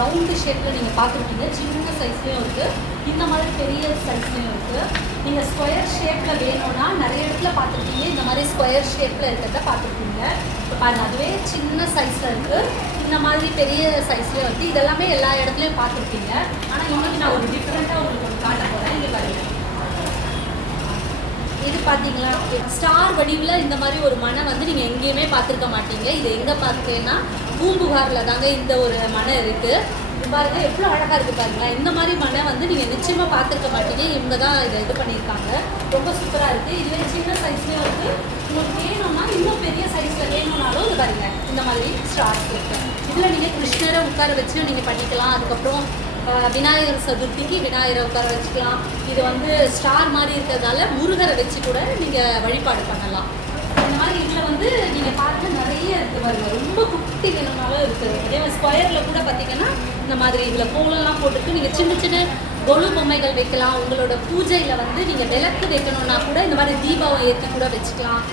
Round ஷேப்பில் நீங்கள் பார்த்துருப்பீங்க. சின்ன சைஸ்லேயும் இருக்குது, இந்த மாதிரி பெரிய சைஸ்லேயும் இருக்குது. நீங்கள் ஸ்கொயர் ஷேப்பில் வேணும்னா நிறைய இடத்துல பார்த்துருப்பீங்க. இந்த மாதிரி ஸ்கொயர் ஷேப்பில் இருக்கிறத பார்த்துருப்பீங்க. இப்போ பாருங்கள், அதுவே சின்ன சைஸில் இருக்குது, இந்த மாதிரி பெரிய சைஸ்லேயும் இருக்குது. இதெல்லாமே எல்லா இடத்துலையும் பார்த்துருப்பீங்க. ஆனால் இன்னைக்கு நான் ஒரு டிஃப்ரெண்ட்டாக உங்களுக்கு ஒன்று காட்ட போகிறேன். இங்கே பாருங்கள், இது பார்த்தீங்களா, ஸ்டார் வடிவில் இந்த மாதிரி ஒரு மனை வந்து நீங்கள் எங்கேயுமே பார்த்துருக்க மாட்டீங்க. இது எங்கே பார்த்தீங்கன்னா பூம்புகாரில் தாங்க இந்த ஒரு மனை இருக்குது. இது பாருங்க எவ்வளோ அழகாக இருக்குது பாருங்களா. இந்த மாதிரி மனை வந்து நீங்கள் நிச்சயமாக பார்த்துருக்க மாட்டீங்க. இவங்க தான் இதை இது பண்ணியிருக்காங்க. ரொம்ப சூப்பராக இருக்குது. இதுவே சின்ன சைஸ்லேயும் இருக்குது. உங்களுக்கு வேணும்னா இன்னும் பெரிய சைஸில் வேணும்னாலும் இது பாருங்க, இந்த மாதிரி ஸ்டார்ஸ் இருக்குது. இதில் நீங்கள் கிருஷ்ணரை உட்கார வச்சு நீங்கள் பண்ணிக்கலாம். அதுக்கப்புறம் விநாயகர் சதுர்த்திக்கு விநாயகரை உட்கார வச்சுக்கலாம். இது வந்து ஸ்டார் மாதிரி இருக்கிறதால முருகரை வச்சு கூட நீங்கள் வழிபாடு பண்ணலாம். இந்த மாதிரி இதில் வந்து நீங்கள் பார்த்து நிறைய இருக்குது பாருங்க. ரொம்ப குட்டி வேணும்னாலும் இருக்குது. அதே மாதிரி ஸ்கொயரில் கூட பார்த்தீங்கன்னா இந்த மாதிரி இதில் கோலம்லாம் போட்டுருக்கு. நீங்கள் சின்ன சின்ன கொலு பொம்மைகள் வைக்கலாம். உங்களோட பூஜையில் வந்து நீங்கள் விளக்கு வைக்கணும்னா கூட இந்த மாதிரி தீபாவளி ஏற்றி கூட வச்சுக்கலாம்.